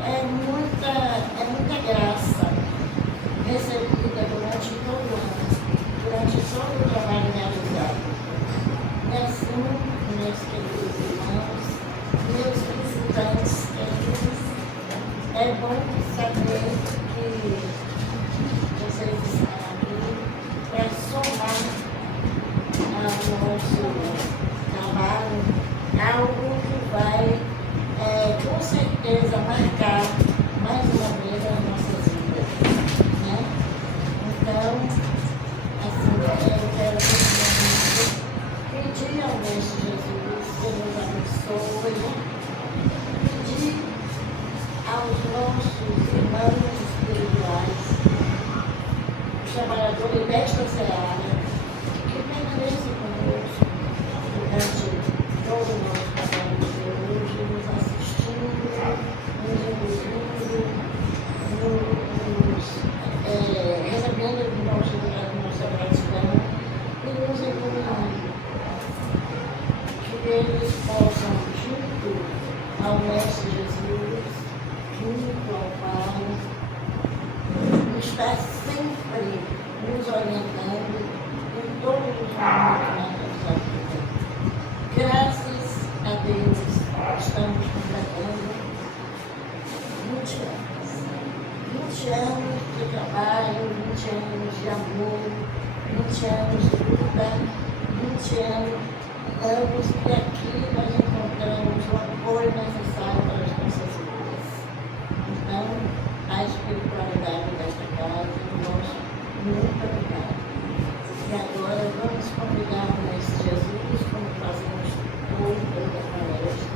É muita graça recebida durante todo o ano, durante todo o trabalho realizado. E assim, meus queridos irmãos, meus visitantes queridos, é bom saber que vocês estão aqui para somar ao nosso trabalho algo que vai, com certeza, marcar mais uma vez as nossas vidas, né? Então, assim, eu quero pedir ao Mestre Jesus que nos abençoe, pedir aos nossos irmãos espirituais, os trabalhadores desta seara, que permaneçam conosco durante todo o nosso trabalho de hoje, nos assistindo, nos ouvindo, recebendo a nossa gratidão e nos encaminhando. Que eles possam, junto ao Mestre Jesus, junto ao Pai, estar sempre nos orientando em todos os momentos da nossa vida. Graças a Deus, estamos completando 20 anos. 20 anos de trabalho, 20 anos de amor, 20 anos de luta, 20 anos que aqui nós encontramos o apoio necessário para as nossas vidas. Então, a espiritualidade desta casa, o nosso muito obrigado. E agora vamos convidar o Mestre Jesus, como fazemos toda a palestra,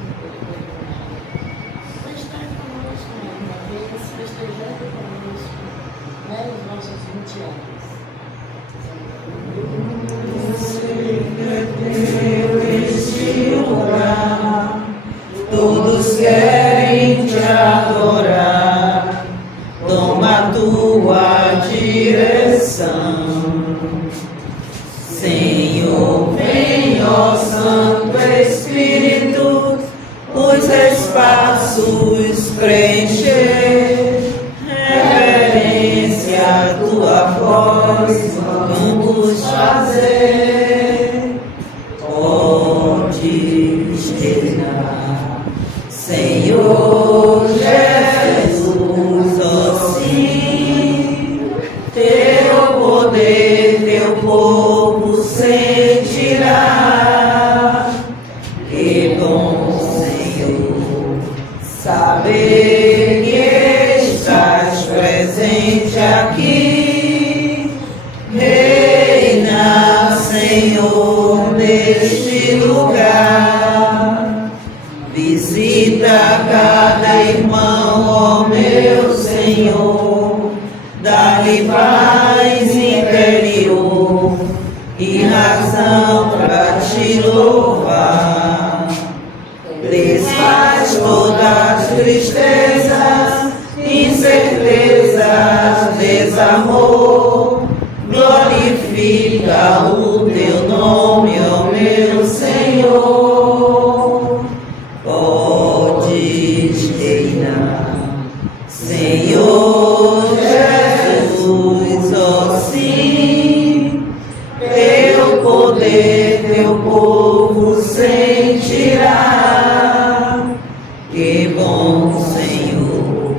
para estar conosco mais uma vez, festejando conosco, né, os nossos 20 anos. Neste lugar, todos querem te adorar, toma tua direção. Senhor, vem, ó Santo Espírito, os espaços preencher, reverência à tua voz, vamos fazer. Podes reinar, Senhor Jesus, ó sim, teu poder, teu povo sentirá. Que bom, Senhor, saber que estás presente aqui. Reina, Senhor, neste lugar. Visita cada irmão, ó meu Senhor, dá-lhe paz interior e razão para te louvar. Desfaz todas as tristezas, incertezas, desamor. Glorifica o teu nome, ó meu Senhor. Podes reinar, Senhor Jesus, ó sim, teu poder, teu povo sentirá. Que bom, Senhor,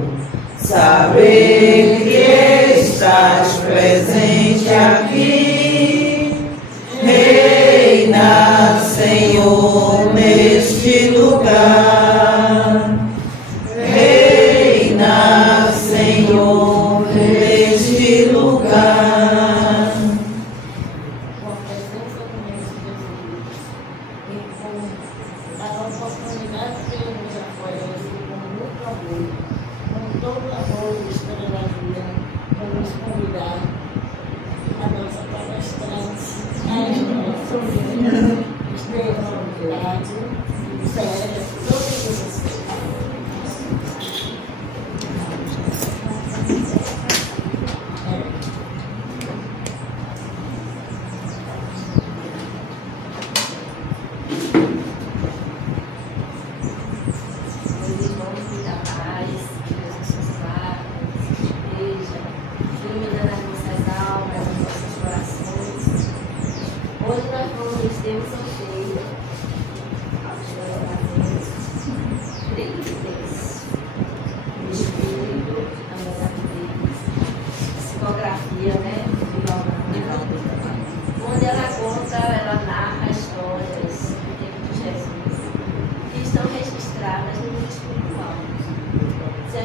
saber que estás presente aqui. Reina, Senhor, neste lugar. Reina, Senhor, neste lugar. Com a presença do Mestre Jesus e com a oportunidade que Ele nos oferece com muito amor, com todo amor e esperança.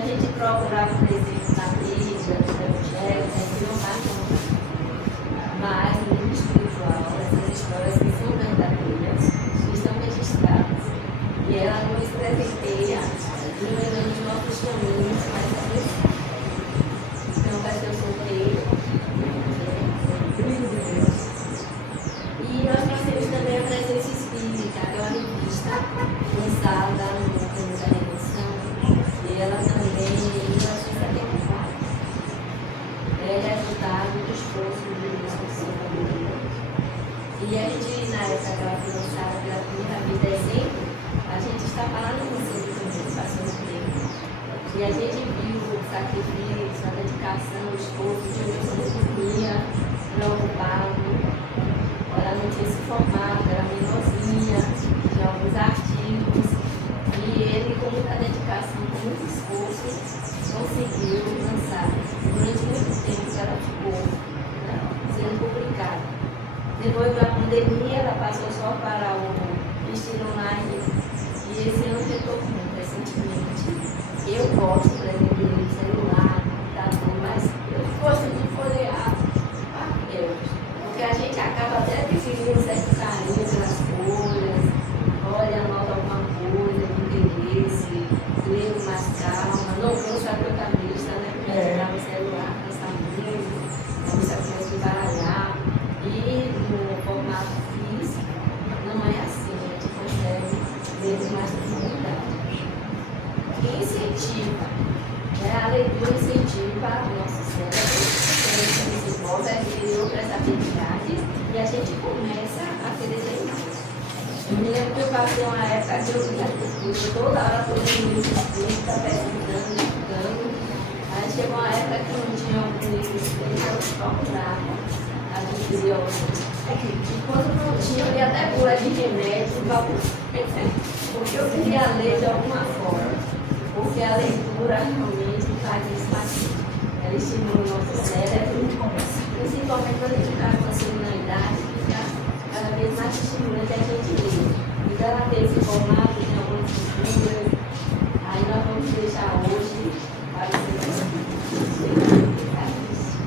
gente procurava, por exemplo, na mídia, no evangelho, a gente não dá conta. Mas no livro espiritual, essas histórias que são verdadeiras, que estão registradas, e ela nos presenteia, iluminando os nossos caminhos mais apreciados. Então, vai ser o sorteio. E nós temos também a Presença Espírita, que é uma revista lançada no Caminho da Redenção, e ela também, em 1974, é resultado do esforço de discussão família. E a gente, na época que ela foi lançada pela primeira vez, dezembro, a gente estava lá no museu também, passando o tempo. E a gente viu o sacrifício, a dedicação, o esforço de uma pessoa que dormia, preocupado. Ela não tinha se formado, era menorzinha, tinha alguns artigos. E ele, com muita dedicação, com muito esforço, conseguiu lançar. Durante muito tempo ela ficou sendo publicada. Depois da pandemia, ela passou só para o estilo online. E esse ano retornou recentemente. Eu gosto, por exemplo, de celular, computador, mas eu gosto de folhear papel. Porque a gente acaba até definindo um certo carinho pelas folhas, olha, anota alguma coisa, de interesse, lê com mais calma, não cansa a protagonista, né? Porque a gente dá no celular, cansa muito, a gente começa a baralhar. E no formato físico, não é assim, a gente consegue ler com mais profundidade. E incentiva, né? A leitura incentiva o nosso cérebro, a gente se desenvolve, adquire outras habilidades e a gente começa a querer ler mais. Eu me lembro que eu passei uma época que eu lia toda hora por um livro escrito, pesquisando, estudando. Aí chegou uma época que eu não tinha algum livro escrito, eu procurava adquirir algum. E quando não tinha, eu ia até bula de remédio, porque eu queria ler de alguma forma. Porque a leitura realmente faz isso aqui. Ela estimula o nosso cérebro, principalmente quando a gente está com a serenidade, fica cada vez mais estimulante a gente ler. Então ela tem esse formato de algumas leituras. Aí nós vamos deixar hoje para o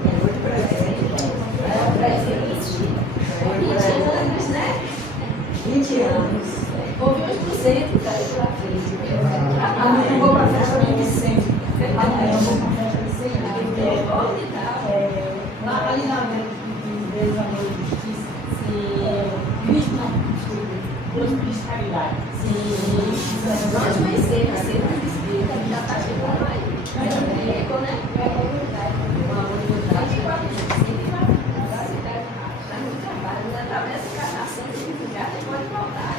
é muito presente. É o presente. 20 anos, né? 20 anos. Houve uns 200 aí pela frente. Amanhã eu vou para a festa de 100. Amanhã eu vou para a festa de 100 lá ali na Deus, Amor e Justiça. Sim. Cristo, não, desculpa. Deus, Cristo, caridade. Sim. Nós conhecemos a Centro de Espírita, que já está chegando aí. É eco, né? É verdade. Uma unidade. Está no trabalho, ainda através da encarnação significada, pode voltar.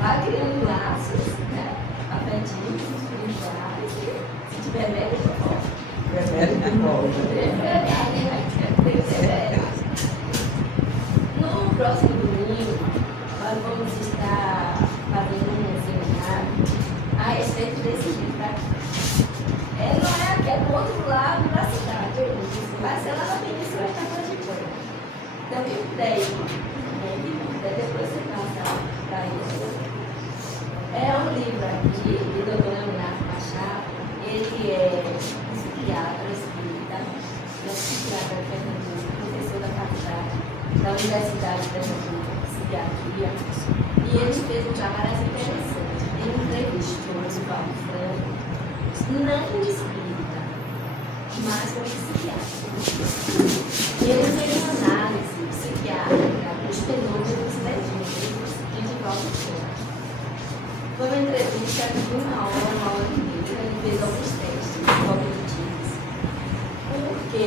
Vai criando laços, né? Afetivos, espirituais. Se tiver mérito, eu volto. É verdade, né? Tem que ser verdade. No próximo domingo, nós vamos estar fazendo um seminário a respeito desse livro aqui. Não é aqui, é do outro lado da cidade. Vai ser lá na Península da Catanduva. Então, tem um tema. Depois você passa para isso. É um livro aqui, do Dr. Leonardo Machado. Ele é psiquiatra espírita, é psiquiatra de Pernambuco, professor da faculdade da Universidade de Pernambuco, psiquiatria. E ele fez um trabalho interessante. Ele entrevistou o Paulo Franco, não espírita, mas como psiquiatra. E ele fez uma análise psiquiátrica dos fenômenos mediúnicos de Divaldo Franco. Foi uma entrevista de uma hora e meia. Ele fez alguns testes cognitivos. Porque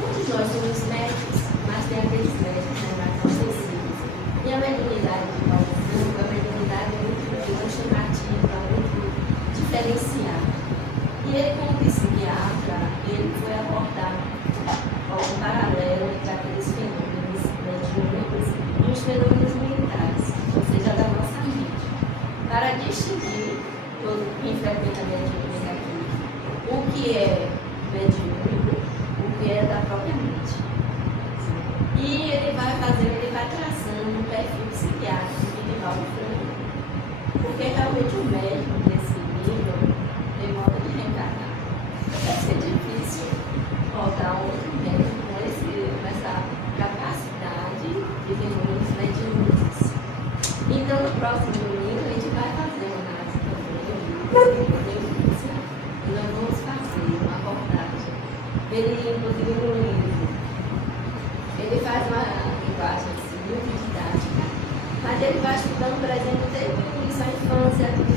todos nós somos médicos, mas tem aqueles médicos mais sensíveis. E a mediunidade de Paulo Franco, a mediunidade é muito chamativa, muito diferenciada. E ele, como psiquiatra, ele foi abordar algum paralelo entre aqueles fenômenos mediúnicos e os fenômenos mentais, ou seja, da nossa mente, para distinguir todo quem frequenta a mediúnica aqui, o que é mediúnico, o que é da própria mente. E ele vai traçando um perfil psiquiátrico de Divaldo Franco, porque realmente o médico desse livro,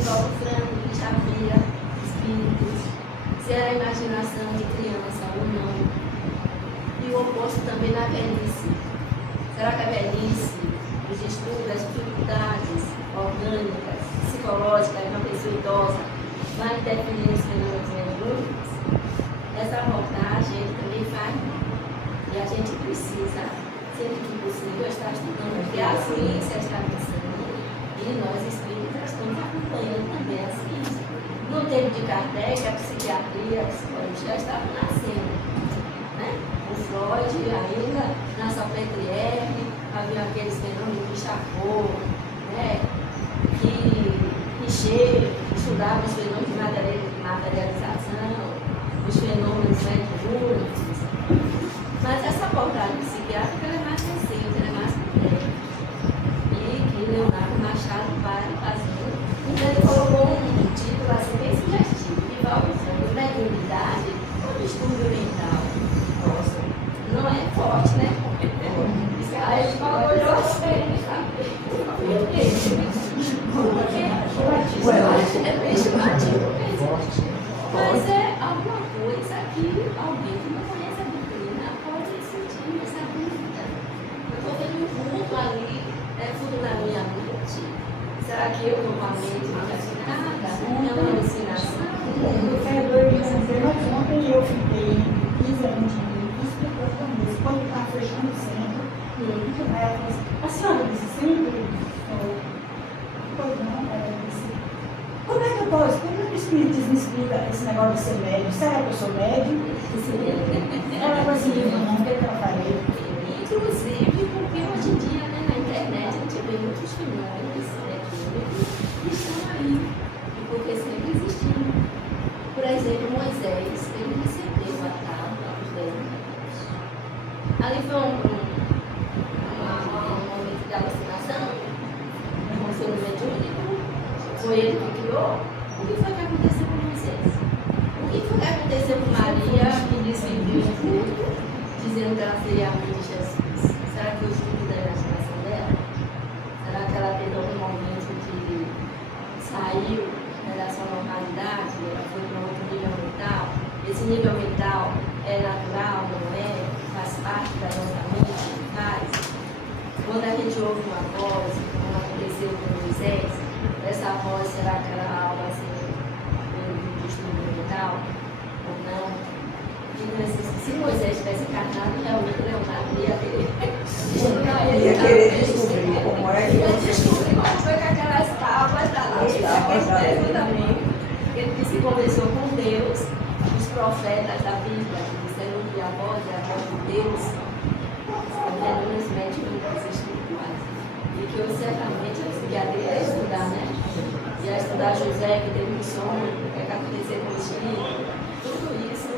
próprio frango que já vira espíritos, se era a imaginação de criança ou não. E o oposto também na velhice. Será que a velhice, os estudos, as dificuldades orgânicas, psicológicas de uma pessoa idosa vai interferir nos fenômenos mediúnicos? Essa abordagem ele também faz, e a gente precisa, sempre que possível, estar estudando, porque a ciência está avançando e nós espíritas estamos acompanhando também a ciência. No tempo de Kardec, a psiquiatria, a psicologia estavam nascendo. Né? O Freud ainda, na Salpêtrière, havia aqueles fenômenos de Charcot, né? que estudava os fenômenos de materialização, os fenômenos mediúnicos. Mas essa abordagem psiquiátrica ela é mais recente, ela é mais moderna. E que Leonardo Machado vai fazer. Então ele colocou um título assim bem sugestivo, Vivalizando mediunidade ou distúrbio mental. Nossa, não é forte, né? Aí ele falou, eu achei, é bem chamativo mesmo. Mas é alguma coisa que alguém que não conhece a doutrina pode sentir essa dúvida. Eu estou vendo um vulto ali, fundo da minha mente. Será que eu estou com a mente imaginada? É uma alucinação? Mas ontem eu fiquei 15 anos de explicando para mim, quando está fechando o centro, ela disse, a senhora disse sempre? Pois não, ela disse, como é que eu posso? Como é que o Espiritismo explica esse negócio de ser médium? Será que eu sou médium? Ela com esse livro não, o que ela faria? Inclusive, porque hoje em dia, né, na internet, a gente vê muitos fenômenos que estão aí, e porque sempre existiram. Por exemplo, Moisés, ele recebeu a tábua aos 10 anos. Ali foi um momento de alucinação, um conselho mediúnico, foi ele que criou. O que foi que aconteceu com Moisés? O que foi que aconteceu com Maria, que decidiu um culto, dizendo que ela seria a mãe de Jesus? Será que o estudo da imaginação dela? Será que ela teve algum momento que saiu da sua normalidade? Ela foi para outro nível mental? Esse nível mental é natural, não é? Faz parte da nossa mente? Faz. Quando a gente ouve uma voz, como aconteceu com Moisés, essa voz será que era algo assim, do distúrbio mental? Ou não? Se Moisés tivesse encarnado, realmente Leonardo ia querer descobrir como é que ia descobrir como foi com aquelas tábuas da lei também. Ele disse que conversou com Deus, os profetas da Bíblia, que disseram que a voz é a voz de Deus, são fenômenos médicos espirituais. E que eu certamente a psiquiatria ia estudar, né? Ia estudar José, que teve um sonho, o que aconteceu com o espírito. Tudo isso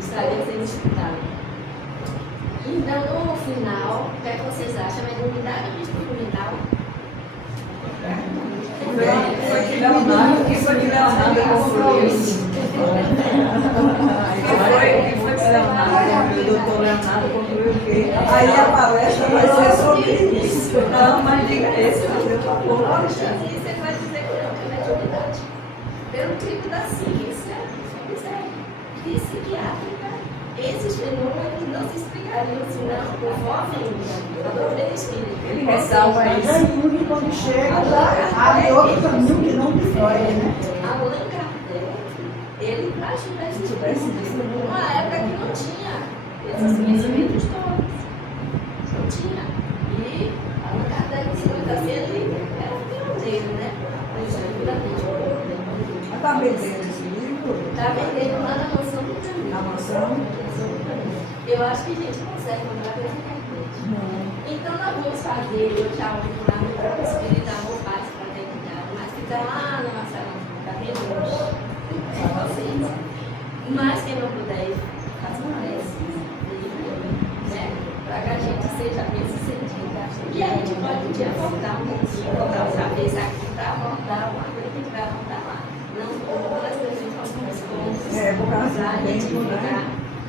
estaria sendo estudado. Então, no final, o que é que vocês acham? A mediunidade ou distúrbio mental? foi que Leonardo construiu isso. Que foi que Leonardo, o doutor Leonardo construiu o quê? Aí a palestra vai ser sobre isso. Não, mas diga esse, meu favor. Isso ele vai dizer que não, que é mediunidade. Pelo crivo da ciência, psiquiátrica, esses fenômenos não se explicariam senão por forma a doutrina espírita. Ele ressalva Mas isso. a Jung, quando chega, abre outro caminho que não de Freud, né? Allan Kardec, ele para ajudar esse espírito, numa época que não tinha esses conhecimentos todos. Não tinha. E Allan Kardec, assim, ele era um pioneiro, né? No estudo da mente. Está vendendo esse livro? Está vendendo lá na Mansão do Caminho. Na Mansão? Eu acho que a gente consegue encontrar pela internet. Então nós vamos fazer, eu já ouvi lá no grupo Espírita Amor Paz Fraternidade, mas fica lá no Marcelão, tá vendo? É vocês. Mas quem não puder, faça uma prece, né? Para que a gente seja bem sucedida. E a gente pode um dia voltar um pouquinho, voltar outra vez aqui para abordar uma coisa que a gente vai abordar lá. Não todas as pessoas alguns pontos para a gente ficar,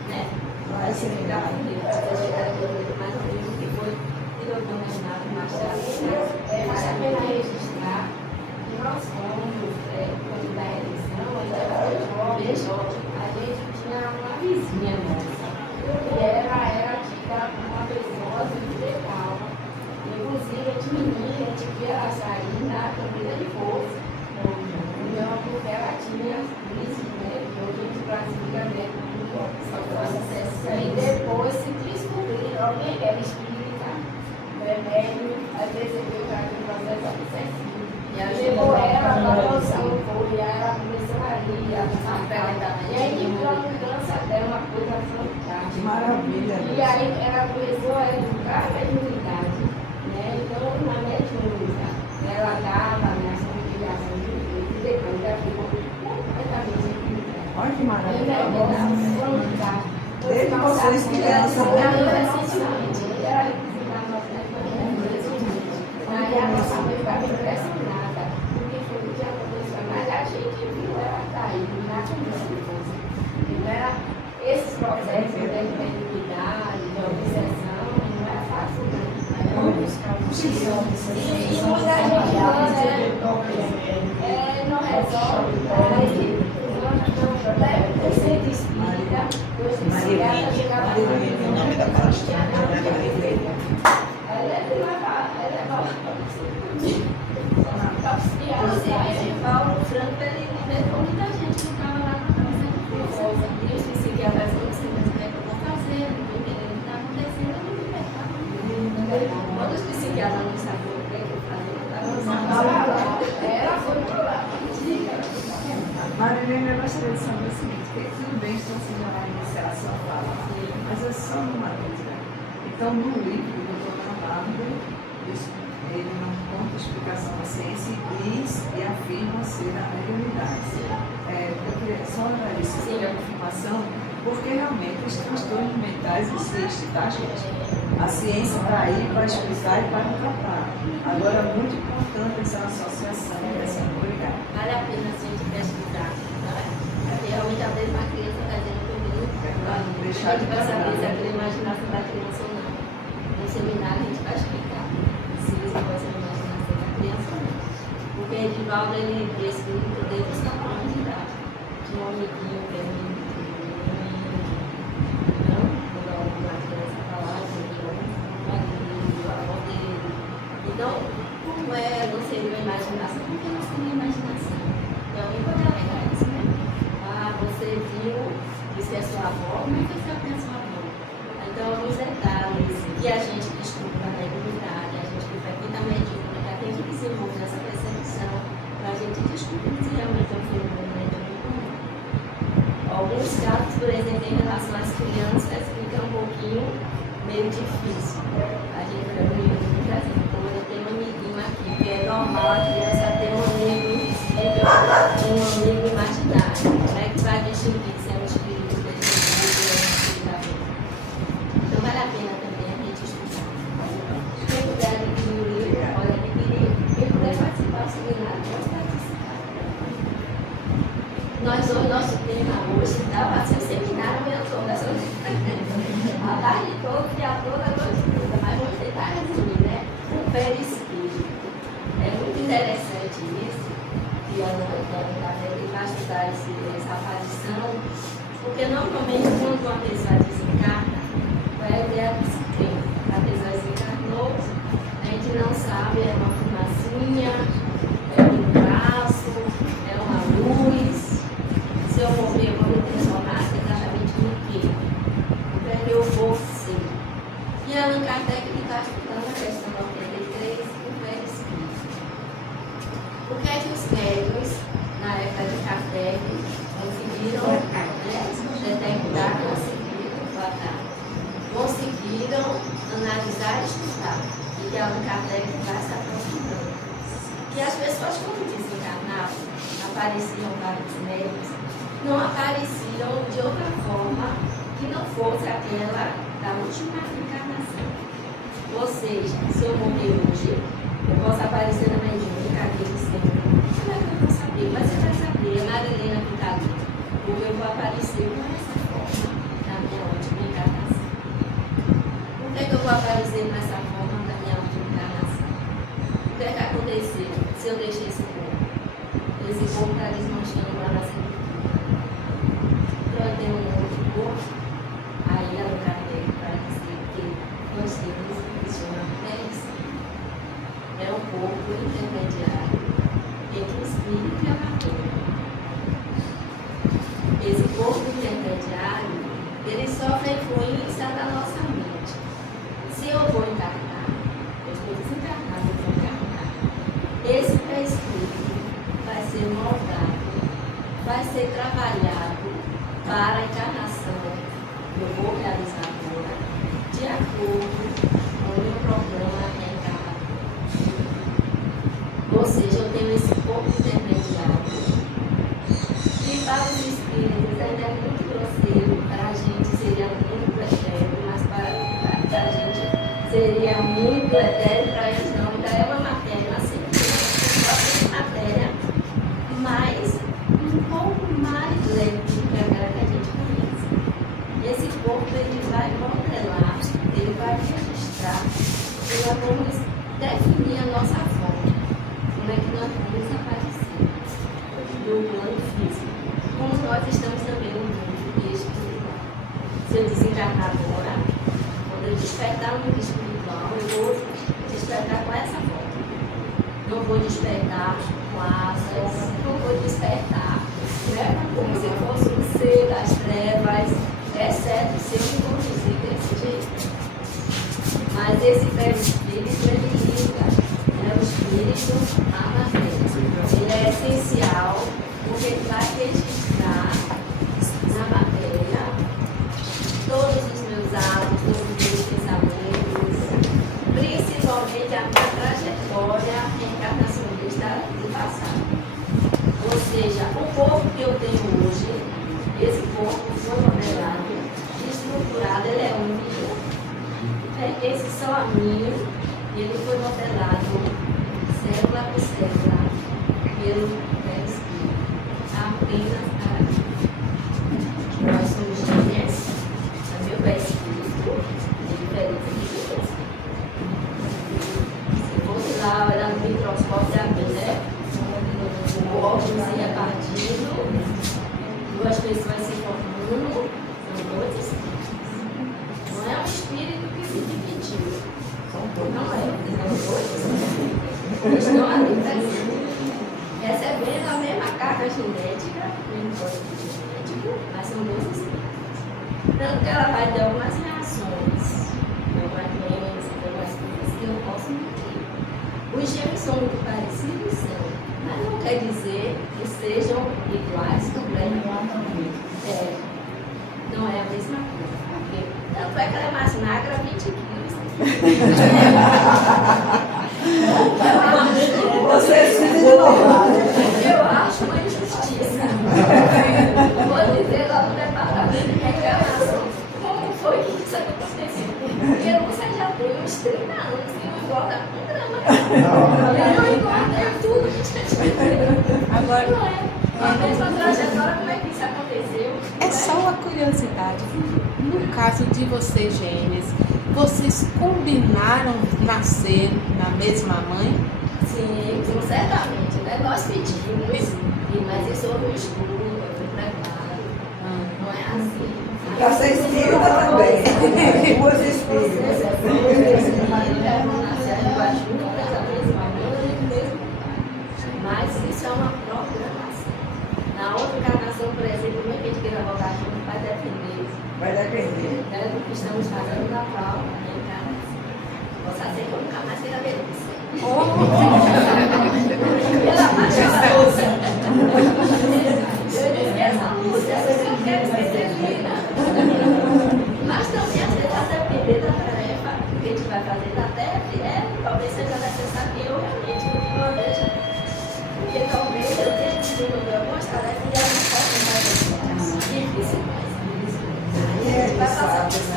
né? Vai ser ficar com Deus. Vocês ficarem com Deus mais ou menos o que foi o doutor Leonardo Machado. Vale a pena registrar que nós fomos ali, a café da manhã, e aí entrou a mudança dela, uma coisa Que fantástica. maravilha. E aí ela começou a educar a mediunidade, né? Então, na mediunidade, ela dava nas confianças de Deus, e depois ela ficou completamente equilibrada. Olha que Ainda maravilha. é fantástica. Desde vocês crianças, né? Recentemente, ela representar nossa família recentemente. Aí a nossa mãe ficava impressionada, porque foi o que aconteceu, mas a gente viu ela daí, na conversa. Então, esses processos de mediunidade, de obsessão, não é fácil, não. E muita gente não resolve, deve ter sido espírita, Maria Vini, o nome da palestra. Inclusive, Paulo Franco, ele levou muita gente que estava lá na nossa nervosa. E os psiquiatras não sei mais o que é que eu vou fazer, não estou entendendo o que está acontecendo, eu me libertar. Quando os psiquiatras não sabiam o que é que eu fazia, eu estava ela foi para lá. Marilene, eu gostaria de saber o seguinte, que tudo bem, estão sendo lá iniciar a sua fala, mas é só uma dúvida. Então, no livro do Dr. Leonardo, ele não conta explicação da ciência e diz e afirma ser a mediunidade. Eu queria só levar isso a confirmação, porque realmente os transtornos mentais existem, tá, gente? A ciência está aí para explicar e para tratar. Agora, é muito importante essa associação, essa obrigada. Vale a pena a gente pesquisar, né? Porque realmente às vezes uma criança está dizendo comigo, a gente vai saber se aquela imaginação da criança ou não. No seminário a gente vai explicar se isso pode ser a imaginação da criança ou não. Porque Edivaldo, ele escrito desde os 4 anos de idade. Tinha um amiguinho que era um não, quando alguma criança falava, a avó dele. Então, como não seria uma imaginação? Porque nós temos imaginação. Então, alguém pode alegar isso, né? Ah, você viu, disse que é sua avó, mas você é a sua avó. Então, alguns detalhes que a gente que estuda na mediunidade, a gente que frequenta a mediúnica, tem que desenvolver essa percepção para a gente descobrir se realmente é um fenômeno mediúnico ou não. Alguns casos, por exemplo, em relação às crianças, fica um pouquinho meio difícil. A gente vai ver, por exemplo, eu tenho um amiguinho aqui, que é normal a criança ter um amigo invisível, um amigo imaginário. Como é que vai distinguir se é um espírito desse espírito ou um espírito da vida? Então vale a pena também a gente estudar. Quem puder adquirir o livro, pode adquirir. Quem puder participar do seminário, pode participar. Nosso tema hoje para ser o seminário, eu estou nessa a tarde toda, o dia todo, a noite toda, mas vamos tentar resumir, né? O perispírito. É muito interessante isso, que a gente vai estudar essa aparição, porque normalmente quando uma pessoa desencarna, vai ver a psique. A pessoa desencarnou, a gente não sabe, é uma fumacinha, é um braço, é uma luz. Se eu morrer, eu vou me transformar exatamente no quê? O que eu vou ser? E Allan Kardec está estudando a questão 93, o perispírito. O que é que os médiuns, na época de Kardec, conseguiram detectar, conseguiram analisar e estudar? E que Allan Kardec vai se aprofundando. Que as pessoas, quando desencarnavam, apareciam vários médiuns, não apareciam de outra forma que não fosse aquela da última encarnação. Ou seja, se eu morrer hoje, eu posso aparecer na mediúnica aqui de sempre. Como é que eu vou saber? Mas você vai saber, a Marilena que está ali. Porque eu vou aparecer com essa forma na minha última encarnação. Por que eu vou aparecer nessa forma na minha última encarnação? O que é que aconteceu se eu deixei esse corpo? Esse corpo está desmanchando lá na sepultura. Então eu tenho um outro corpo, aí Allan Kardec vai dizer que nós temos o que se chama perispírito. É um corpo intermediário entre o espírito e a matéria. Esse corpo intermediário, ele sofre a influência da nossa mente. Se eu vou encarnar, eu estou desencarnado, eu vou encarnar. Esse perispírito vai ser moldado vai ser trabalhado para a encarnação que eu vou realizar agora, de acordo com o meu programa reencarnatório. Ou seja, eu tenho esse corpo intermediário, que para os espíritos ainda é muito grosseiro, para a gente seria muito etéreo, mas para a gente seria muito etéreo, para eles não, ainda é uma matéria, assim, matéria, mas um pouco mais leve do que aquela que a gente conhece. Esse corpo ele vai modelar, ele vai registrar, e nós vamos definir a nossa forma, como é que nós vamos aparecer no plano físico. Como nós estamos também no mundo espiritual. Se eu desencarnar agora, quando eu despertar no mundo espiritual, eu vou despertar com essa forma. Não vou despertar com asas, não vou despertar, né, como se fosse um ser das trevas, exceto se eu me conduzir desse jeito. Mas esse perispírito, ele liga, né, o espírito à matéria. Ele é essencial, porque ele vai registrar na matéria todos os meus atos, todos os meus pensamentos, principalmente a minha trajetória reencarnacionista do passado. Ou seja, o corpo que eu tenho hoje, esse corpo foi modelado, estruturado, ele é único, pertence só a mim, e ele foi modelado célula por célula pelo perispírito, apenas para mim. Nós somos gêmeas, o meu perispírito é diferente de Deus. Se fosse lá, olhar no microscópio, já vê, né? O órgão se repartindo, duas pessoas se formando, são dois espíritos. Não é um espírito que se dividiu. Não é, são dois espíritos. Estão ali presentes, recebendo a mesma carga genética, o mesmo código genético, mas são dois espíritos. Tanto que ela vai ter algumas reações, algumas doenças, algumas coisas que eu posso medir. Os gêmeos são muito parecidos, são, mas não quer dizer que sejam iguais completamente. Não é a mesma coisa. Porque, tanto é que ela é mais magra, 20 quilos. Eu acho uma injustiça. Vou dizer logo preparada de reclamação. Como foi que isso aconteceu? Porque você já tem uns 30 anos e não engorda um grama. Eu engordei tudo que tinha feito. Agora não é. A mesma trajetória, como é que isso aconteceu? É só uma curiosidade. No caso de vocês gêmeas, vocês combinaram nascer na mesma mãe? Sim, certamente, né? Nós pedimos, mas isso houve um estudo, foi preparado. Não é assim. Para ser espírita também. Duas espíritas. Mas isso é uma programação. Na outra encarnação, por exemplo, não é que a gente queira voltar junto, vai depender. Vai depender. Né, do que estamos fazendo na prova, na encarnação. Possa ser que eu nunca mais queira ver você. Pela marcha força. Eu disse que essa música, eu não quero esquecer vida. Mas também às vezes vai depender da tarefa que a gente vai fazer da terra, talvez seja necessário que eu realmente não veja. Porque talvez eu tenha desenvolvido algumas tarefas e elas não possam fazer difícil mais. Aí a gente vai passar por isso.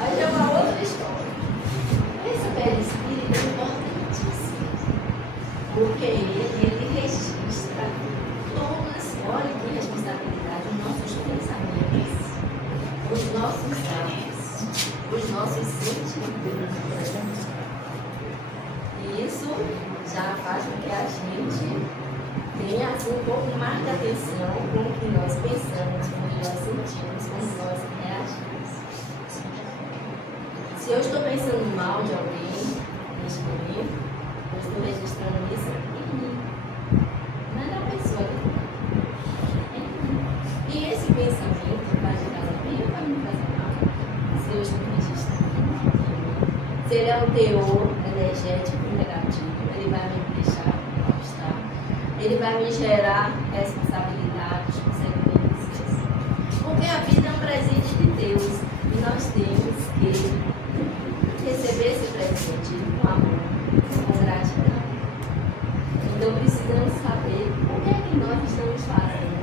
Aí é uma outra história. Esse perispírito é importantíssimo. Porque ele registra todas, olha que responsabilidade, os nossos pensamentos, os nossos atos, os nossos sentimentos. E isso já faz com que a gente tenha assim, um pouco mais de atenção com o que nós pensamos, com o que nós sentimos, como nós reagimos. Se eu estou pensando mal de alguém neste momento, eu estou registrando isso em mim. Não é da pessoa que é em mim. E esse pensamento vai me fazer bem ou vai me fazer mal? Se eu estou registrando em mim. Se ele é um teor energético negativo, ele vai me deixar mal-estar. ele vai me gerar responsabilidades, consequências. Porque a vida é um presente de Deus e nós temos que receber esse presente com amor, com gratidão. Então precisamos saber o que é que nós estamos fazendo,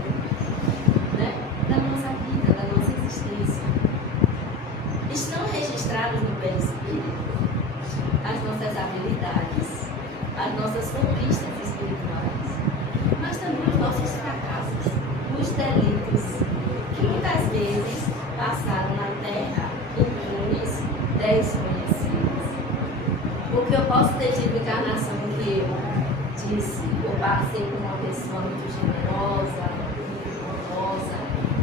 né, da nossa vida, da nossa existência. Estão registrados no perispírito as nossas habilidades, as nossas conquistas espirituais, mas também os nossos fracassos, os delitos, que muitas vezes passaram na Terra impunes, desconhecidos. Porque eu posso ter tido encarnação que eu passei por uma pessoa muito generosa, muito bondosa,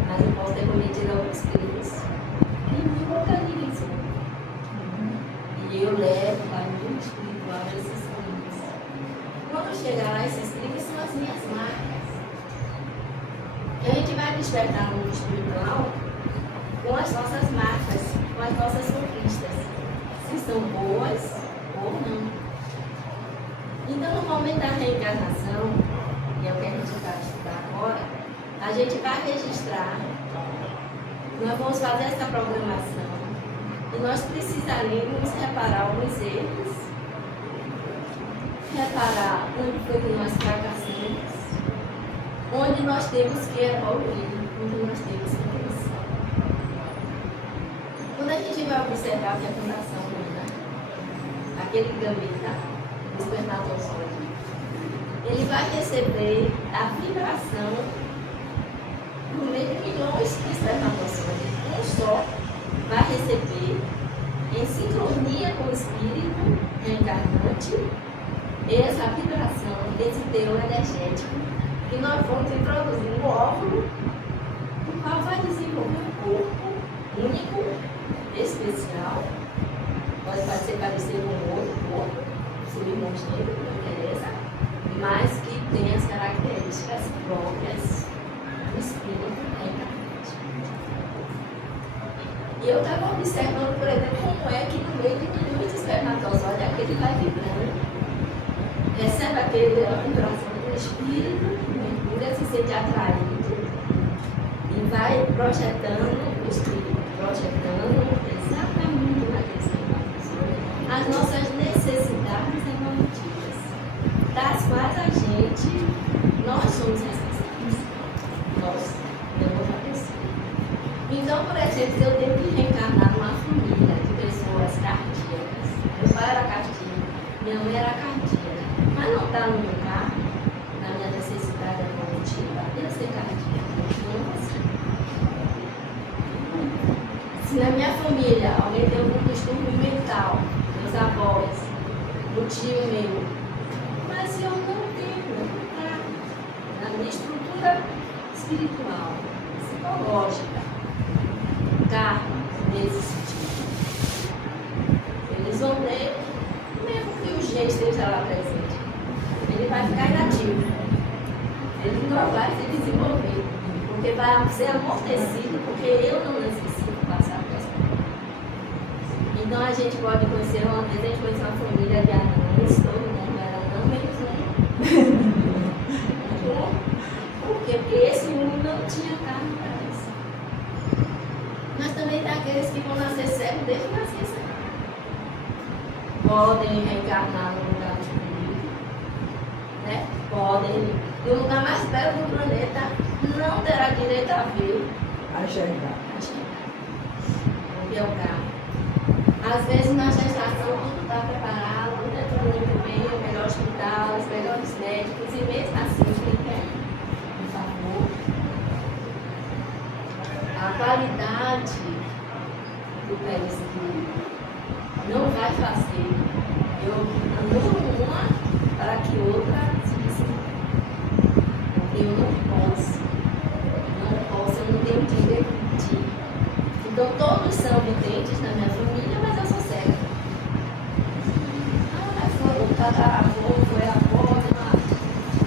mas eu posso ter cometido alguns crimes que nunca ninguém soube. E eu levo para o mundo espiritual esses crimes. Quando chegar lá, esses crimes são as minhas marcas. E a gente vai despertar no mundo espiritual com as nossas marcas, com as nossas conquistas, se são boas ou não. Então, no momento da reencarnação, que é o que a gente vai estudar agora, a gente vai registrar, nós vamos fazer essa programação e nós precisaríamos reparar alguns erros, reparar onde foi que nós fracassamos, onde nós temos que evoluir, onde nós temos que crescer. Quando a gente vai observar que a Fundação Luna, aquele gambita, o espermatozoide, ele vai receber a vibração no meio de milhões de espermatozoides. Um só vai receber, em sincronia com o espírito reencarnante, essa vibração, esse teor energético, que nós vamos introduzir no óvulo, o qual vai desenvolver um corpo único, especial, pode ser parecido com um outro corpo, submonstível, não interessa, mas que tem as características próprias do espírito reencarnante. E eu estava observando, por exemplo, como é que no meio de milhões de espermatozoides aquele vai vibrando, recebe aquela vibração do espírito, mergulha, se sente atraído e vai projetando o espírito, projetando exatamente naquele espermatozoide as nossas necessidades evolutivas, das quais nós somos responsáveis. Nós, não outra pessoa. Então, por exemplo, se eu tenho que reencarnar numa família de pessoas cardíacas, meu pai era cardíaco, minha mãe era cardíaca, mas não está no meu carro, na minha necessidade evolutiva, eu ser cardíaca, não consigo. Se na minha família alguém tem algum distúrbio mental, meus avós, o tio meu, mas eu não tenho na minha estrutura espiritual, psicológica, karma, nesse sentido. Eles vão ter, mesmo que o G esteja lá presente, ele vai ficar inativo, ele não vai se desenvolver, porque vai ser amortecido, porque eu não necessito passar por essa. Então a gente pode conhecer uma vez, a gente conheceu uma família de anãs, todo mundo era anão, menos um. Por quê? Porque esse mundo não tinha carne para isso. Mas também tem aqueles que vão nascer cego desde que nascer cego. Podem reencarnar no lugar do espírito, né? Podem. No lugar mais belo do planeta, não terá direito a ver. A enxergar. Porque é o carro. Às vezes na gestação tudo está preparado, tudo é tudo muito bem, o melhor hospital, os melhores médicos, e mesmo assim ele quer, por favor. A qualidade do perispírito não vai fazer eu anulo uma para que outra se desenvolva. Porque eu não posso, eu não tenho direito de. Então todos são videntes na minha família, mas eu sou cega. Foi o tataravô, foi a avó,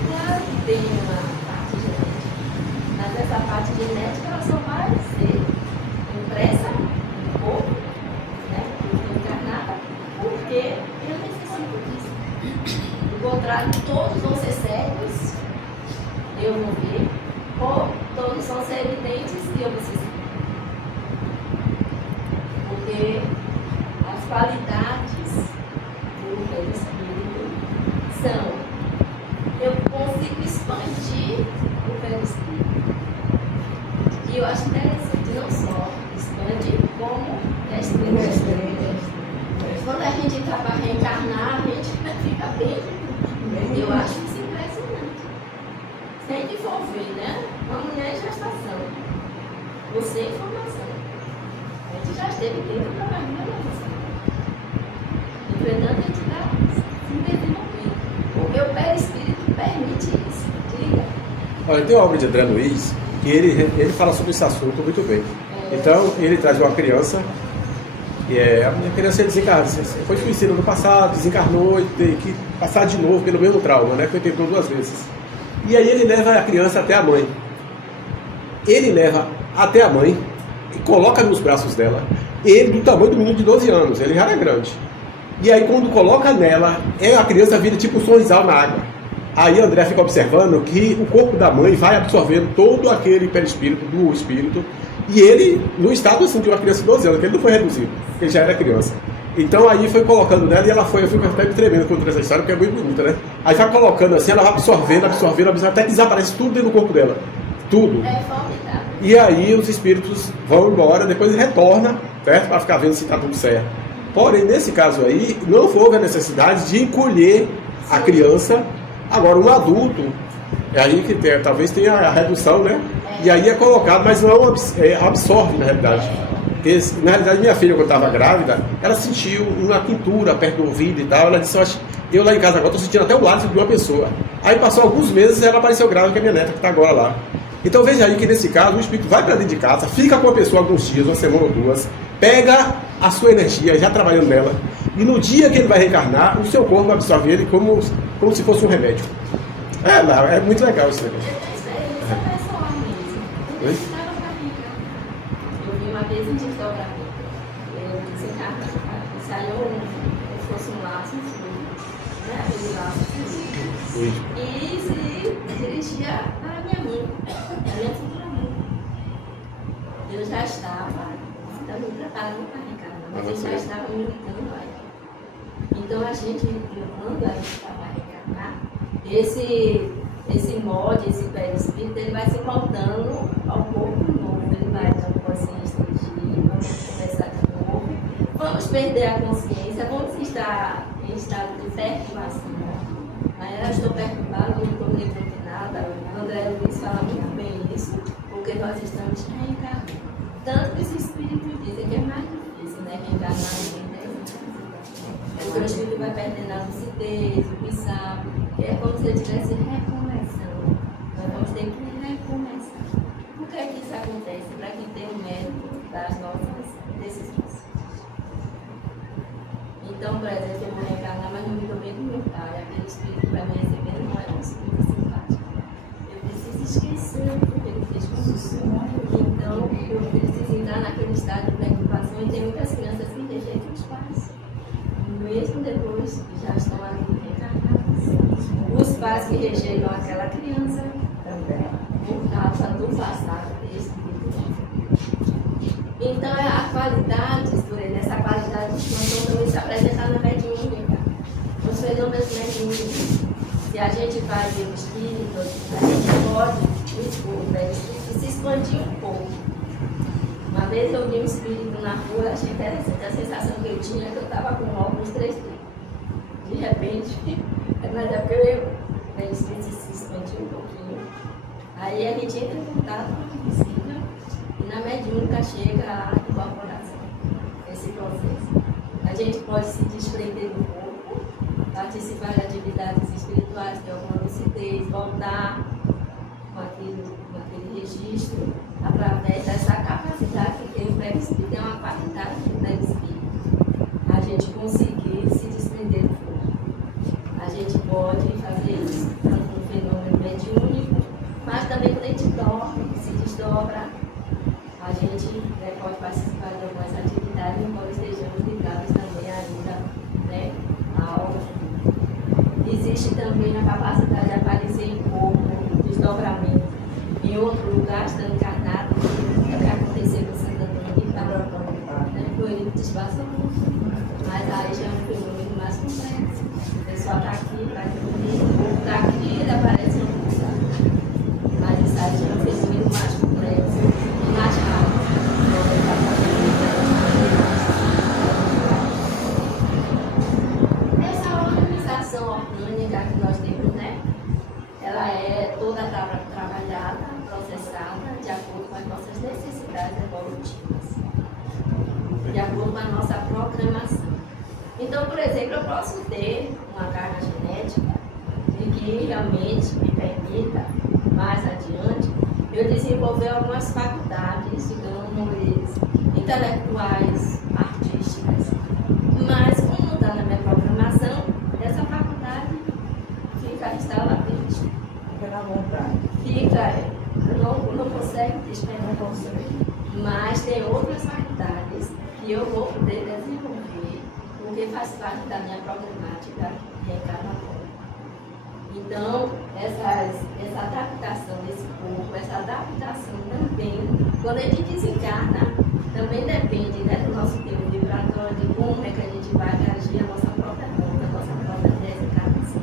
claro que tem uma parte genética. Mas essa parte genética ela só vai ser impressa no corpo, né? Encarnada, porque eu necessito disso. Do contrário, todos vão ser cegos eu vou ver, ou todos são evidentes e eu preciso ver. Porque as qualidades do Velho Espírito são: eu consigo expandir o Velho Espírito. E eu acho interessante, não só expande, como restringe. Quando a gente está para reencarnar, a gente fica bem. Eu acho isso impressionante. Se a gente for ver, né? Uma mulher em gestação, você é informação. A gente já esteve dentro da barriga da nossa. Entretanto, a gente está se desenvolvendo. Porque o perispírito permite isso. Diga. Olha, tem uma obra de André Luiz que ele fala sobre esse assunto muito bem. Então, ele traz uma criança, que a criança desencarnou, foi suicida no passado, desencarnou e tem que passar de novo pelo mesmo trauma, né? Foi tentou 2 vezes. E aí ele leva a criança até a mãe. Ele leva até a mãe e coloca nos braços dela. Ele do tamanho do menino de 12 anos, ele já era grande. E aí quando coloca nela, a criança vira tipo um sorrisal na água. Aí André fica observando que o corpo da mãe vai absorvendo todo aquele perispírito do espírito. E ele, no estado assim de uma criança de 12 anos, que ele não foi reduzido, porque ele já era criança. Então aí foi colocando nela e ela foi, eu fico até me tremendo contra essa história, porque é muito bonita, né? Aí vai colocando assim, ela vai absorvendo, até que desaparece tudo dentro do corpo dela. Tudo. É formidável. E aí os espíritos vão embora, depois retorna, certo? Para ficar vendo se está tudo certo. Porém, nesse caso aí, não houve a necessidade de encolher a criança. Agora, um adulto, é aí que talvez tenha a redução, né? E aí é colocado, mas não absorve, na realidade. Porque, na realidade, minha filha, quando estava grávida, ela sentiu uma quintura perto do ouvido e tal. Ela disse, eu lá em casa agora estou sentindo até o lado de uma pessoa. Aí passou alguns meses e ela apareceu grávida, que é minha neta, que está agora lá. Então veja aí que nesse caso, o espírito vai para dentro de casa, fica com a pessoa alguns dias, 1 semana ou 2, pega a sua energia, já trabalhando nela, e no dia que ele vai reencarnar, o seu corpo absorve ele como se fosse um remédio. É muito legal isso negócio. Eu tenho experiência pessoal mesmo. Eu estava barriga. Eu vi uma vez em desdobramento. Eu desencarnava. Saiu como se fosse um laço, né? Aquele laço. E se dirigia para a minha mãe, a minha futura mãe. Eu já estava me preparando para reencarnar, mas eu já estava militando lá. Então a gente, quando a gente está para reencarnar, esse molde, esse perispírito, ele vai se voltando ao corpo novo, ele vai dando consciência de vamos começar de novo, vamos perder a consciência, vamos estar em estado de perturbação. Aí eu estou perturbado, não estou lembrando de nada. O André Luiz fala muito bem isso, porque nós estamos reencarnando. Tanto que os espíritos dizem que é mais difícil, né? Reencarnar em porque o espírito vai perdendo a lucidez, o pisar, que é como se ele estivesse recomeçando. Nós vamos ter que recomeçar. Por que isso acontece? Para que tenha o mérito das nossas decisões. Então, por exemplo, eu vou reencarnar, mas não me dou bem com meu pai. Aquele espírito que vai me receber não é um espírito simpático. Eu preciso esquecer o que ele fez comigo. Então, eu preciso entrar naquele estado de preocupação e tem muitas crianças que rejeitam os pais. Mesmo depois que já estão ali reencarnados. Os pais que rejeitam aquela criança também, por causa do passado espiritual. Então, a qualidade, por ele, essa qualidade de expansão também se apresenta na mediúnica. Os fenômenos mediúnicos. Se a gente vai ver o espírito, a gente pode o espírito se expandir um pouco. Uma vez eu vi um espírito na rua, achei interessante. A sensação que eu tinha é que eu estava com óculos 3D. De repente, mas é porque o espírito se expandiu um pouquinho. Aí a gente entra em contato com a visível e na mediúnica chega a incorporação. Esse processo. A gente pode se desprender do corpo, participar de atividades espirituais, ter alguma lucidez, voltar com aquele registro, através dessa capacidade que tem o perispírito, tem uma qualidade do perispírito. A gente conseguir se desprender do corpo. A gente pode fazer isso, tanto no fenômeno mediúnico, mas também quando a gente dorme, se desdobra, a gente pode participar de algumas atividades, embora estejamos ligados também ainda, à obra. Existe também a capacidade de aparecer em corpo, em outro lugar, estando encarnado, o que aconteceu com Santo Antônio de Pádua, né? Foi ele que desbaçou. Mas aí já é um fenômeno mais complexo. O pessoal está aqui, vai dormir, o povo está aqui e ele aparece no lugar. Mas isso aí já é um fenômeno mais complexo e mais rápido. Essa organização orgânica que nós temos, né? Ela é toda trabalhada, processada, de acordo com as nossas necessidades evolutivas, de acordo com a nossa programação. Então, por exemplo, eu posso ter uma carga genética de que realmente me permita, mais adiante, eu desenvolver algumas faculdades, digamos, intelectuais, artísticas. Mas, como está na minha programação, essa faculdade está latente. Fica na vontade. Não consegue despertar. Mas tem outras faculdades que eu vou poder desenvolver, porque faz parte da minha programática reencarnatória. Então, essa adaptação desse corpo, essa adaptação também, quando a gente desencarna, também depende, né, do nosso tempo vibratório, de como é que a gente vai reagir à nossa própria conta, à nossa própria desencarnação.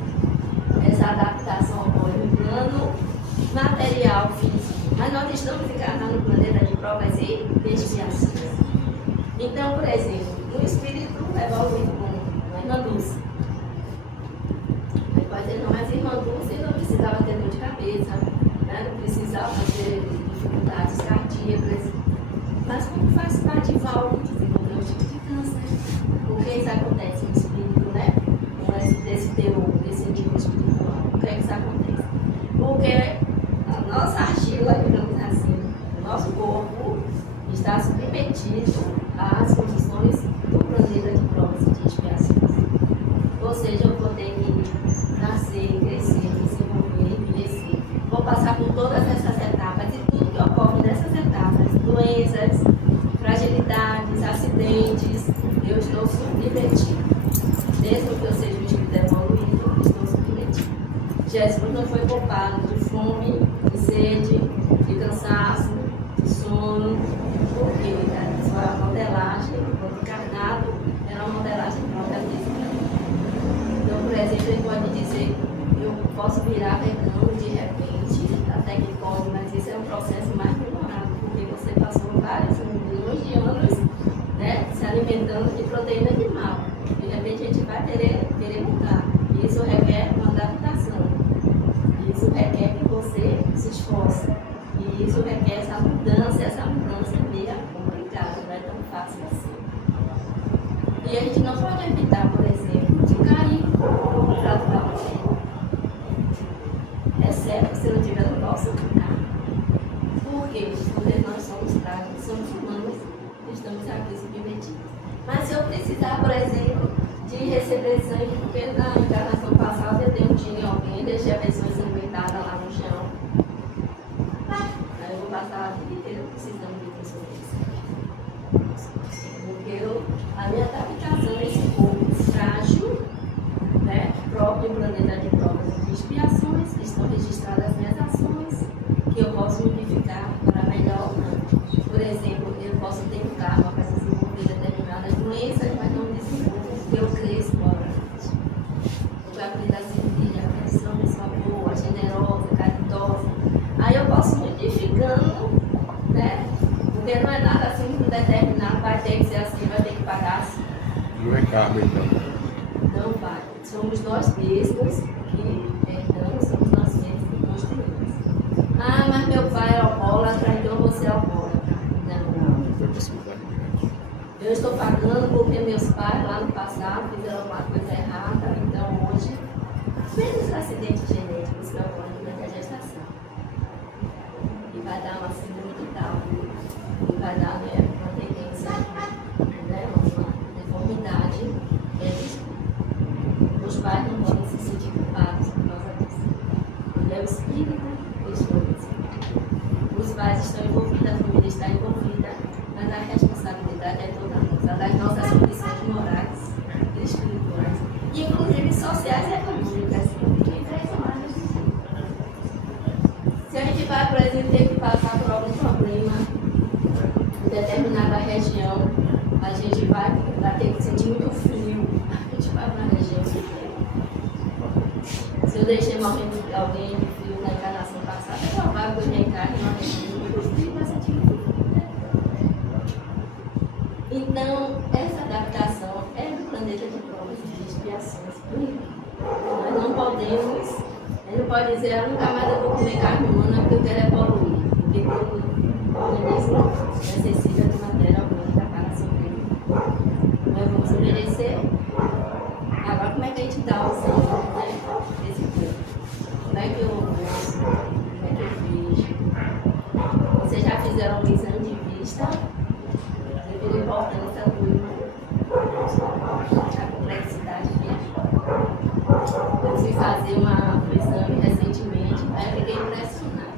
Essa adaptação ocorre no plano material, físico, mas nós estamos encarnando no planeta de provas e expiações. Então, por exemplo, um espírito evoluído como uma irmã Dulce. Aí pode dizer, não, mas irmã Dulce não precisava ter dor de cabeça, né? Não precisava ter dificuldades cardíacas. Mas como faz parte de Valdo desenvolver um tipo de câncer? Porque isso acontece no espírito, né? Desse nível espiritual. Por que isso acontece? Porque a nossa argila, digamos assim, o nosso corpo está submetido às condições do planeta de provas e de expiações. Ou seja, eu vou ter que nascer, crescer, desenvolver, envelhecer. Vou passar por todas essas etapas e tudo que ocorre nessas etapas, doenças, fragilidades, acidentes, eu estou submetido. Mesmo que eu seja um espírito evoluído, eu estou submetido. Jesus não foi poupado de fome, de sede, de cansaço, de sono, porque isso era uma modelagem, quando encarnado, era uma modelagem própria dele. Então, por exemplo, ele pode dizer, eu posso virar vegano de repente, até que pode, mas isso é um processo mais demorado, porque você passou vários milhões de anos, né, se alimentando de proteína animal. De repente a gente vai querer mudar. E isso requer uma adaptação. Isso requer que você se esforce. E isso requer essa mudança é meio complicada, não é tão fácil assim. E a gente não pode evitar, por exemplo, de cair no prato da matéria. Exceto se não estiver no nosso lugar. Por quê? Porque nós somos frágeis, somos humanos, estamos aqui submetidos. Mas se eu precisar, por exemplo, de receber sangue, porque na encarnação passada eu dei um tiro em alguém, deixei a pessoa ensanguentada lá no chão. Aí eu vou passar a vida inteira precisando de pessoas de sangue. Porque a minha adaptação nesse corpo frágil, né, próprio planeta de provas e de expiações, estão registradas as minhas ações, que eu posso modificar para melhor ou não. Por exemplo, eu posso ter um karma para desenvolver determinadas doenças, mas não desenvolvo, porque eu cresço moralmente. Eu vou aprender a servir, a pessoa boa, generosa, caridosa. Aí eu posso modificando, né? Porque não é nada assim muito determinado, vai ter que ser assim, vai ter que pagar assim. Não é karma, então. Não vai. Somos nós mesmos que herdamos, somos nós mesmos que construímos. Ah, mas meu pai é alcoólatra, então você é alcoólatra. Não. Foi possibilidade grande. Eu estou pagando porque meus pais lá no passado fizeram alguma coisa errada, então hoje, menos acidentes genéticos que ocorrem durante a gestação. E vai dar uma síndrome de Down, e vai dar uma tendência, né, uma deformidade. Os pais não podem se sentir culpados por causa disso. Ele é o espírito, eles podem se sentir. Os pais estão envolvidos, a família está envolvida, mas a responsabilidade é toda nossa, das nossas condições morais, espirituais, e inclusive sociais e econômicas. Se a gente vai, por exemplo, ter que passar por algum problema em determinada região, a gente vai ter que sentir muito frio, a gente vai para a região que tem. Se eu deixei morrendo alguém de frio na encarnação passada, é provável que eu reencarne numa região muito frio, vai sentir muito frio. Então, essa adaptação é do planeta de provas e de expiações. Nós não podemos, ele não pode dizer, nunca mais eu vou comer carne humana porque eu quero é poluir. Porque todo organismo necessita de matéria orgânica para sobreviver. Nós vamos obedecer. Agora, como é que a gente está usando, né, esse corpo? Como é que eu uso? Como é que eu vejo? Vocês já fizeram um exame de vista? Devido à importância da complexidade mesmo. Eu fui fazer um exame recentemente, aí eu fiquei impressionada.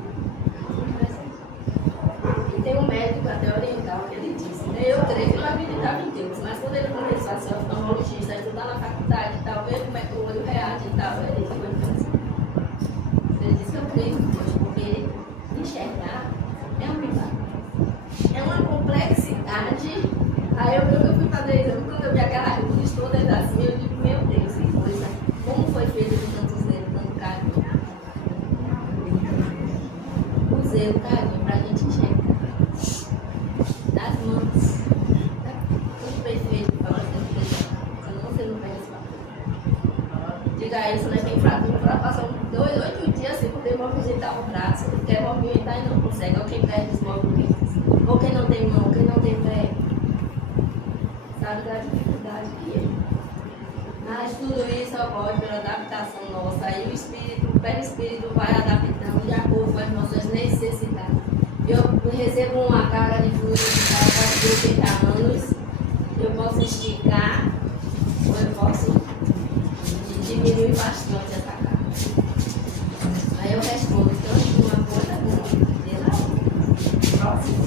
E tem um médico até oriental que ele disse, né? Eu creio que não acreditava em Deus, mas quando ele começou a ser oftalmologista, a estudar na faculdade e tal, ver como é que o olho reage e tal, ele ficou impressionado. Ele disse que eu creio em Deus, porque enxergar é um milagre. É uma complexidade. Aí eu fui fazer exame, quando eu vi aquela luz toda assim, eu digo, meu Deus, que coisa. Como foi feito com tanto zelo, tanto carinho? O zelo, carinho, pra gente enxergar. Das mãos. Tudo perfeito, para você não ser no pé desse papel. Diga isso, né? Quem fratura, para passar 8 dias sem poder movimentar o braço, quer movimentar e não consegue, ou quem perde os movimentos, ou quem não tem mão, quem não tem pé. Sabe da dificuldade que é. Mas tudo isso ocorre pela adaptação nossa. Aí o perispírito vai adaptando de acordo com as nossas necessidades. Eu recebo uma carga de fluido de 80 anos, eu posso esticar, ou eu posso diminuir bastante essa carga. Aí eu respondo tanto de uma coisa como pela outra. Próximo.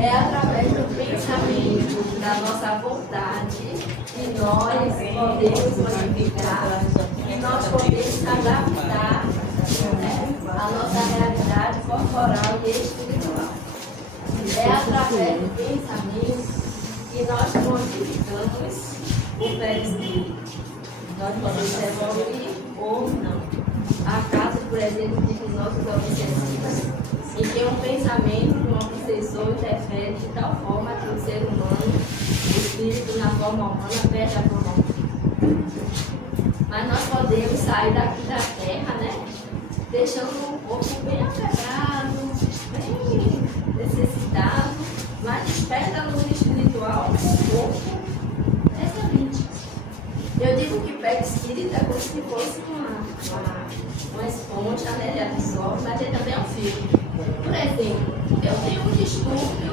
É através do pensamento, da nossa vontade, que nós podemos modificar, que nós podemos adaptar, né, a nossa realidade corporal e espiritual. É através do pensamento que nós modificamos o perispírito. Nós podemos evoluir ou não. Há casos, por exemplo, de hipnose obsessivas, em que um pensamento de um obsessor interfere de tal forma que o ser humano, o espírito na forma humana, perde a forma humana. Mas nós podemos sair daqui da terra, né? Deixando o corpo bem quebrado, bem necessitado, mas desperta no mundo espiritual com o corpo excelente. Eu digo que pega espírito é como se fosse uma esponja, né? Ele absorve, mas ele também é um filtro. Por exemplo, eu tenho um distúrbio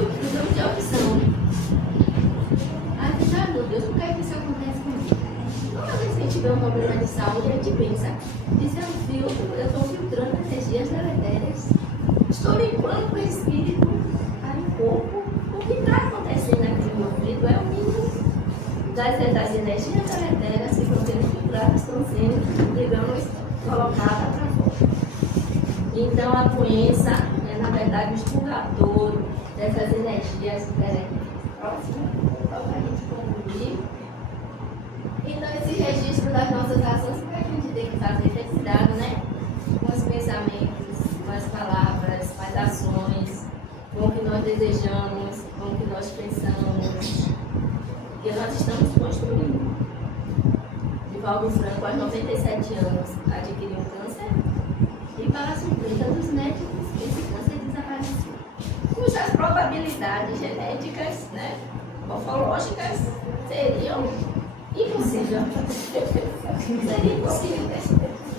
de audição. Aí eu digo, meu Deus, por que isso acontece comigo? Toda vez que a gente vê um problema de saúde, a gente pensa, isso é um filtro, eu estou filtrando energias deletérias. Estou limpando o espírito, aí o corpo. O que está acontecendo aqui no meu ouvido é o mínimo das energias deletérias que estão sendo filtradas, estão sendo, digamos, colocadas para fora. Então a doença é, na verdade, o expurgador dessas energias próximas, só para a gente concluir. Então esse registro das nossas ações, o que a gente tem que fazer? Tem cuidado, né? Com os pensamentos, com as palavras, com as ações, com o que nós desejamos, com o que nós pensamos. Porque nós estamos construindo. Divaldo Franco, aos 97 anos, adquiriu um câncer. E para a surpresa dos médicos, esse câncer desapareceu. Cujas probabilidades genéticas, né, morfológicas, seriam impossíveis. Seriam impossíveis.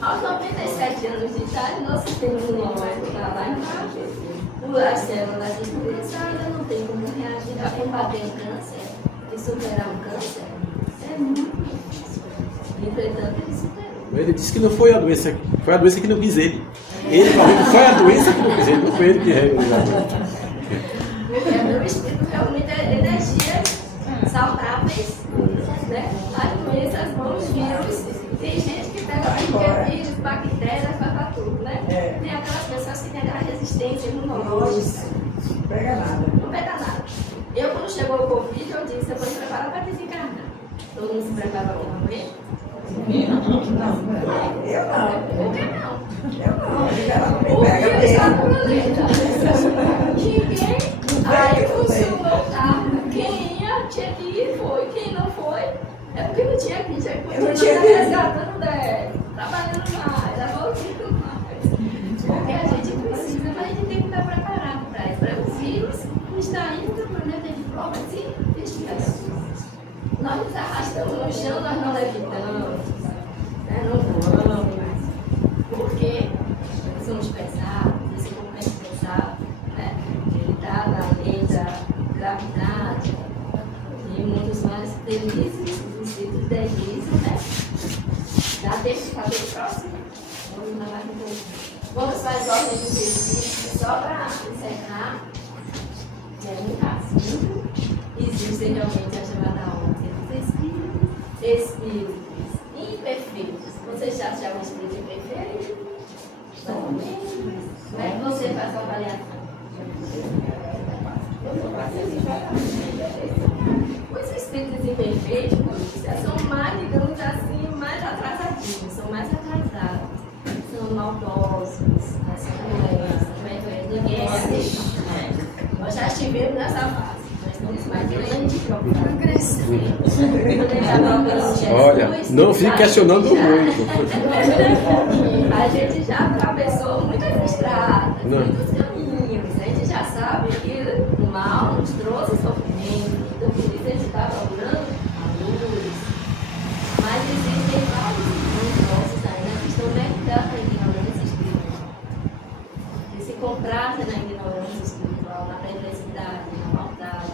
Aos 97 anos de idade, nosso sistema imunológico está lá embaixo. As células de doença ainda não tem como reagir a combater o câncer e superar o câncer. É muito difícil. Entretanto, ele superou. Ele disse que não foi a doença que não quis ele. Ele falou que foi a doença que não quis ele, não foi ele que regulou. O espírito realmente é energias saudáveis, né? As doenças, os vírus. Tem gente que pega resistência imunológica. Pega nada. Não pega nada. Eu, quando chegou o Covid, eu disse, eu vou me preparar para desencarnar. Todo mundo se preparou aqui na noite? Eu não. Por que não? Eu não. Ela não me Porque pega eu estava mesmo. no planeta. Ninguém. Aí funcionou, tá? Quem ia, tinha que ir, foi. Quem não foi, é porque não tinha que ir. Tinha que Eu não continuar tinha que ir. resgatando débito, trabalhando mais, evoluindo mais. Porque a gente precisa, mas a gente tem que estar preparado para isso. Para o vírus está indo para o planeta de provas e expiações. Nós nos arrastamos no chão, nós não levitamos, né? Não voamos. Por quê? Somos pesados, esse corpo é pesado, né? Ele está na lei da gravidade e muitos mais felizes, os espíritos deslizam, né? Dá tempo de fazer o próximo? Vamos lá mais um pouco. Vamos para as ordens dos espíritos, só para encerrar. É muito assunto. Existe realmente a chamada ordem dos espíritos imperfeitos. Você já é um espírito imperfeito? Mais ou menos. Como é que você faz a avaliação? Os espíritos imperfeitos, são mais, digamos assim, mais atrasadinhos, são mais atrasados. São maldosos, são doenças, ninguém é assim. Nós já estivemos nessa fase. Nós estamos mais grandes que Olha, não fique questionando muito. A gente já atravessou muitas estradas, Não. muitos caminhos. A gente já sabe que o mal nos trouxe sofrimento. Então, por isso a gente está procurando a luz. Mas existem vários irmãos nossos ainda que estão mergulhados na ignorância espiritual. Que se comprazem na ignorância espiritual, na perversidade, na maldade.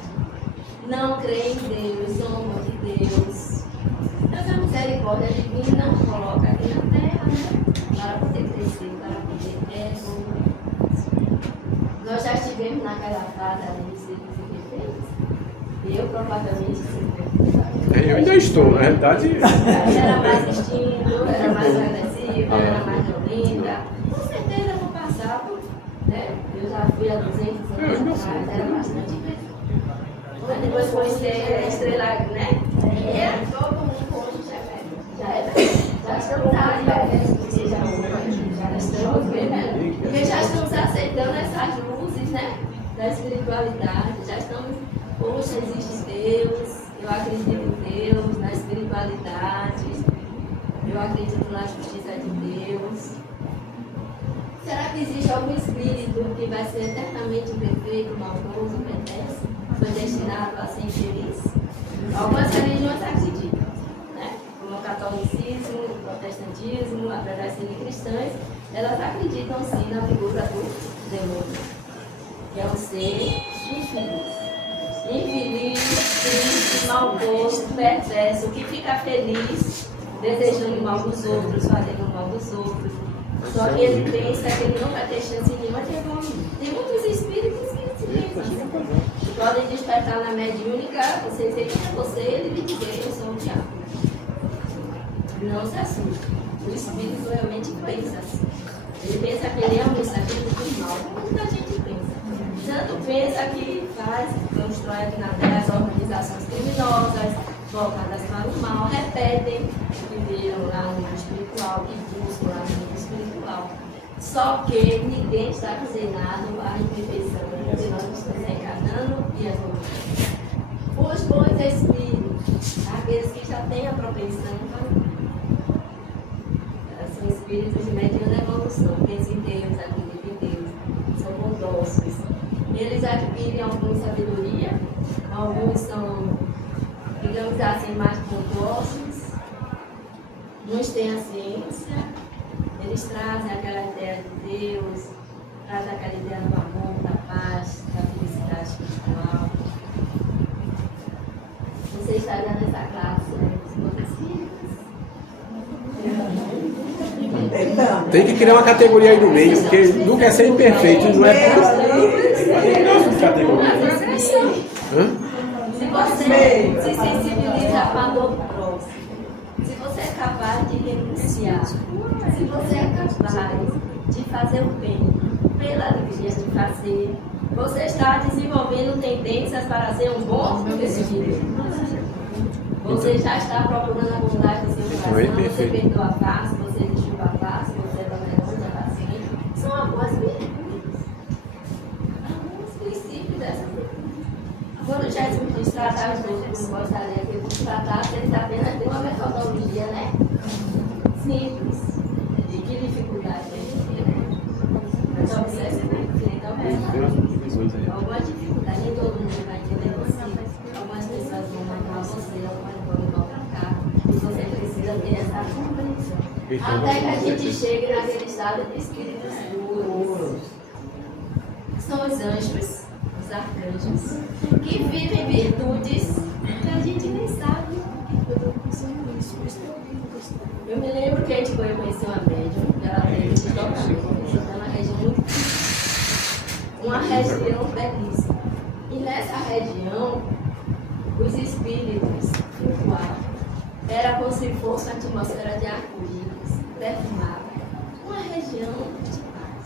Não creem em Deus, são amor de Deus. Mas a misericórdia divina coloca aqui na terra, né? Para poder crescer, para poder evoluir. Nós já estivemos naquela fase ali de ser perfeitos. Eu provavelmente sempre. Eu ainda estou, na realidade. Era mais distinto, era mais agressiva, era mais violenta. Com certeza eu vou passar por. Né? Eu já fui há 200 anos atrás, era bastante agressiva. Mas depois foi ser estrela, né? E é todo mundo hoje já estamos aí, já estamos vendo, porque já estamos aceitando essas luzes, né? Da espiritualidade, já estamos, poxa, existe Deus, eu acredito em Deus, na espiritualidade, eu acredito na justiça de Deus. Será que existe algum espírito que vai ser eternamente imperfeito, maldoso, perverso, foi destinado a ser infeliz? Algumas religiões acreditam, né? Como o catolicismo, o protestantismo, apesar de serem cristãs, elas acreditam sim na figura do demônio, que é um ser infeliz. Infeliz, triste, maldoso, perverso, que fica feliz desejando o mal dos outros, fazendo o mal dos outros. Só que ele pensa que ele não vai ter chance nenhuma de evoluir. Tem muitos espíritos que se pensam assim. Podem despertar na mediúnica, você dizer quem é você, ele lhe dizer eu sou o diabo. Não se assuste. O espírito realmente pensa assim. Ele pensa que ele é um mensageiro do mal, como muita gente pensa. Tanto pensa que faz, constrói aqui na Terra as organizações criminosas, voltadas para o mal, repetem o que viram lá no mundo espiritual, que buscam lá no mundo espiritual. Só que ninguém está condenado à imperfeição, porque nós estamos encarnando e evoluindo. Os bons espíritos, aqueles que já têm a propensão para o bem, são espíritos de mediana evolução, pensam em Deus, acreditam em Deus, são bondosos. Eles adquirem alguma sabedoria, alguns são, digamos assim, mais bondosos, uns têm a ciência, eles trazem aquela ideia de Deus, trazem aquela ideia do amor, da paz, da felicidade espiritual. Você estaria nessa classe, né? Os bons espíritos? Tem que criar uma categoria aí no meio, porque nunca é ser imperfeito, não é por categoria. Hã? Se você se sensibiliza com a dor do próximo, se você é capaz de renunciar, se você é capaz de fazer o bem, pela alegria de fazer. Você está desenvolvendo tendências para ser um bom espírito. Você já está procurando a bondade do seu coração, você perdoa fácil, você desculpa fácil, você é tolerante, é paciente. São algumas virtudes. Alguns princípios dessas virtudes. Quando Jesus diz tratar os outros como gostaria que ele nos tratasse, ele apenas tem uma metodologia, né? Simples. E que dificuldade a gente tem, né? Mas observe, né? Alguma dificuldade, nem todo mundo vai entender você. Algumas pessoas vão matar você, algumas vão maltratar. E você precisa ter essa compreensão. Até que a gente chegue naquele estado de espíritos puros. São os anjos, os arcanjos, que vivem virtudes que a gente nem sabe. Eu me lembro que a gente foi conhecer uma médium, que ela teve um desdobramento, uma região belíssima. E nessa região, os espíritos flutuavam. Era como se fosse uma atmosfera de arco-íris, perfumada. Uma região de paz.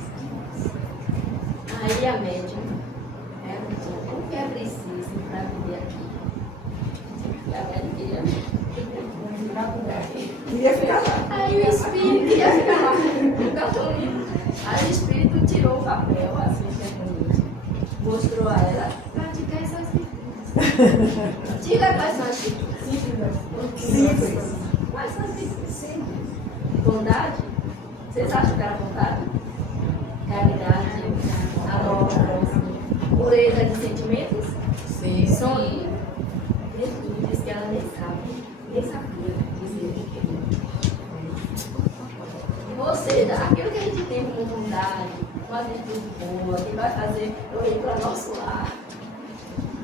Aí a médium perguntou: o que é preciso para viver aqui? E a médium Queria ficar lá. Aí o espírito ia ficar lá, no cartão livre. Aí o espírito tirou o papel, assim, mostrou a ela, praticar essas virtudes. Diga quais são as virtudes. Simples. Quais são as virtudes? Simples. Bondade. Vocês acham que era bondade? Caridade, amor, pureza de sentimentos? Sim. São virtudes que ela nem sabia dizer. Ou seja, aquilo que a gente tem como bondade, uma virtude boa, que vai fazer eu ir para nosso lar.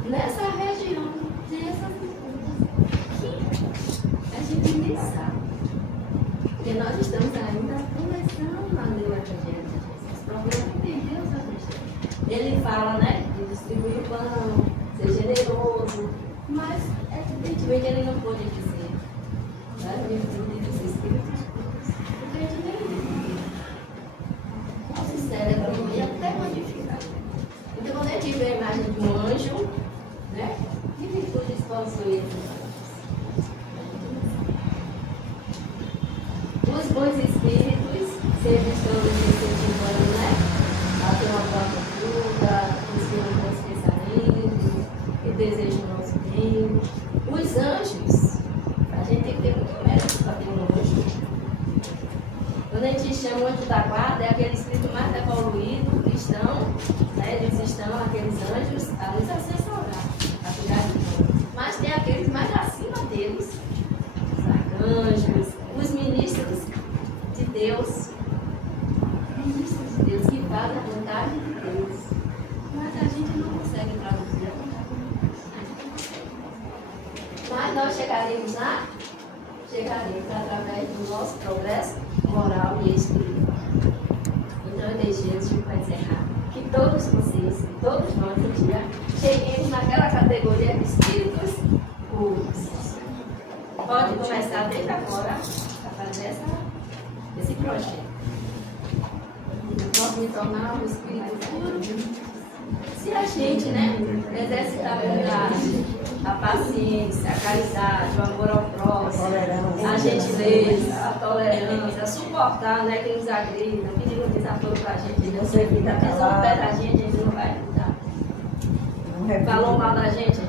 Nessa região tem essas virtudes que a gente nem sabe. Porque nós estamos ainda começando a ler o Evangelho de Jesus. Procurando entender os Evangelhos. Ele fala, né, de distribuir o pão, ser generoso, mas evidentemente ele não pode dizer das virtudes dos espíritos, porque a gente nem vive. Nosso cérebro é até modificado. Então, quando a gente vê a imagem de um anjo, né, que virtudes possuem esses anjos? Os bons espíritos sempre estão nos incentivando, né, a ter uma boa cultura, construir bons pensamentos, que desejam o nosso bem. Os anjos, a gente tem que ter muito mérito para ter um anjo. Quando a gente chama o anjo da guarda, é aquele espírito mais evoluído, cristão, né? Eles estão, aqueles anjos, a nos assessorar, a cuidar de nós. Mas tem aqueles mais acima deles, os arcanjos, os ministros de Deus. Ministros de Deus que fazem a vontade de Deus. Mas a gente não consegue traduzir a vontade de Deus. Mas nós chegaremos lá? Chegaremos através do nosso progresso moral e espiritual. Então eu desejo para encerrar que todos vocês, todos nós um dia, cheguemos naquela categoria de espíritos puros. Pode começar desde agora a fazer esse projeto. Eu posso me tornar um espírito puro se a gente, né, exercitar a bondade, a paciência, a caridade, o amor ao próximo, a gentileza, a tolerância, suportar, né, quem nos agrida, que digam desaforo pra gente, não sei que tá pisando no pé da gente, a gente não vai ajudar. Falou mal da gente,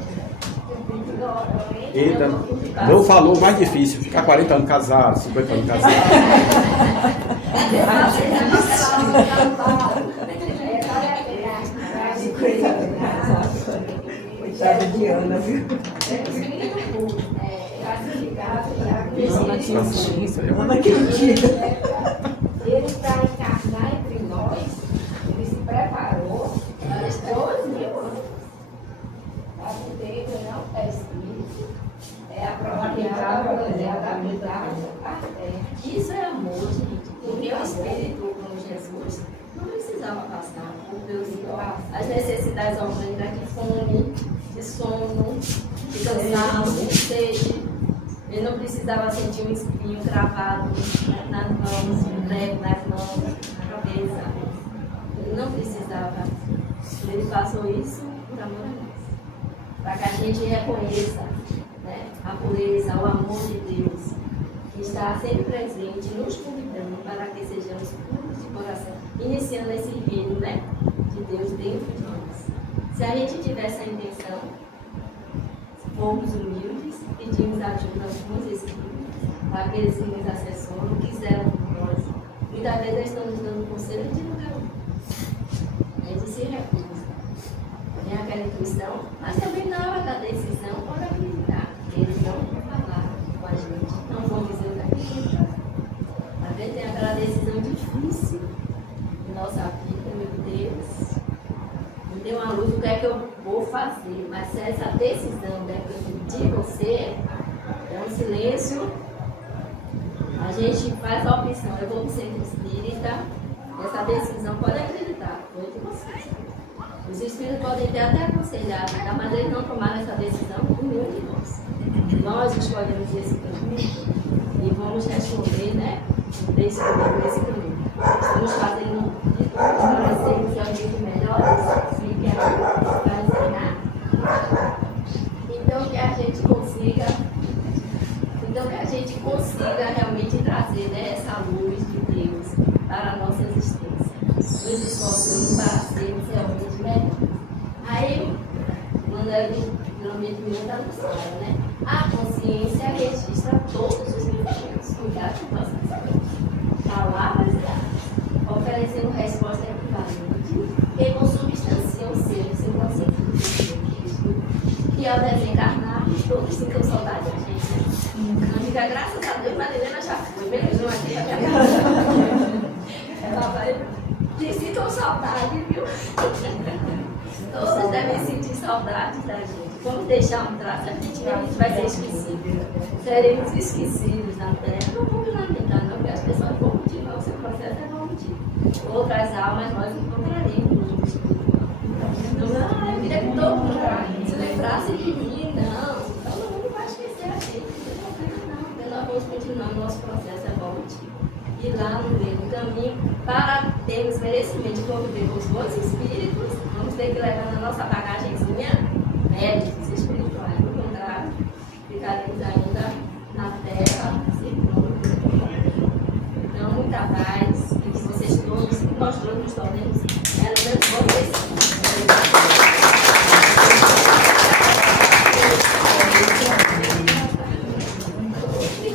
Eita, não falou o mais difícil, ficar 40 anos casado, 50 anos casado. Coitada de Ana, viu? Ana queridinha. Ele para encarnar entre nós, ele se preparou para 2.000 anos. Para poder ganhar o espírito, é a prova de adaptar a terra. Isso é amor, gente. Porque o espírito como Jesus não precisava passar por Deus, as necessidades orgânicas de fome, de sono, de cansaço, de sede. Ele não precisava sentir um espinho cravado nas mãos, um prego nas mãos, na cabeça. Ele não Ele passou isso por amor a nós. Para que a gente reconheça, né, a pureza, o amor de Deus, que está sempre presente, nos convidando para que sejamos puros de coração, iniciando esse reino, né, de Deus dentro de nós. Se a gente tiver essa intenção, formos humildes, pedimos ajuda aos bons espíritos, aqueles que nos assessoram, quiseram por nós. Muitas vezes eles estão nos dando conselho de lugar nenhum. A gente se recusa. Tem aquela intuição, mas também na hora da decisão pode acreditar. Eles não vão falar com a gente, não vão dizer o que acreditam. Às vezes tem aquela decisão difícil em nossa vida, meu Deus. Me deu uma luz, o que é que eu vou fazer? Mas se essa decisão depende de você, é um silêncio. A gente faz a opção, eu vou para o centro espírita, essa decisão pode acreditar, foi de vocês. Os espíritos podem ter até aconselhado, tá? Mas eles não tomaram essa decisão por nenhum de nós. Nós escolhemos esse caminho e vamos responder, né? Esse caminho. Estamos fazendo de tudo para sermos realmente melhores e para ensinar. Então que a gente consiga realmente trazer, né, essa luz de Deus para a nossa existência. Nos esforçando para sermos realmente melhores. Aí, quando realmente me está no céu, né? A consciência registra todos os movimentos, cuidados de nossas vidas, palavras e atos, oferecendo resposta equivalente que consubstanciam o ser consciente que ao desencarnar, todos sintam saudade da gente, né? Amiga, graças a Deus, Marilena já foi, beijou aqui a minha casa. Ela vai. Que sintam saudade, viu? Todos devem sentir saudade da gente. Vamos deixar um traço, a gente vai ser esquecido. Seremos esquecidos na Terra. Não vamos lamentar, não, porque as pessoas vão continuar, o seu processo é evolutivo. Outras almas nós encontraremos no mundo espiritual. Então, eu queria que todo mundo se lembrasse de mim, não. Todo mundo vai esquecer a gente. Não, porque nós vamos continuar o nosso processo evolutivo. E lá no meio do caminho, para termos merecimento de conviver com os bons espíritos, vamos ter que levar na nossa bagagenzinha méritos espirituais. Do contrário, ficaremos ainda na terra, circulando. Então, muita paz, e que vocês todos, que nós todos nos tornemos, pelo menos bons espíritos.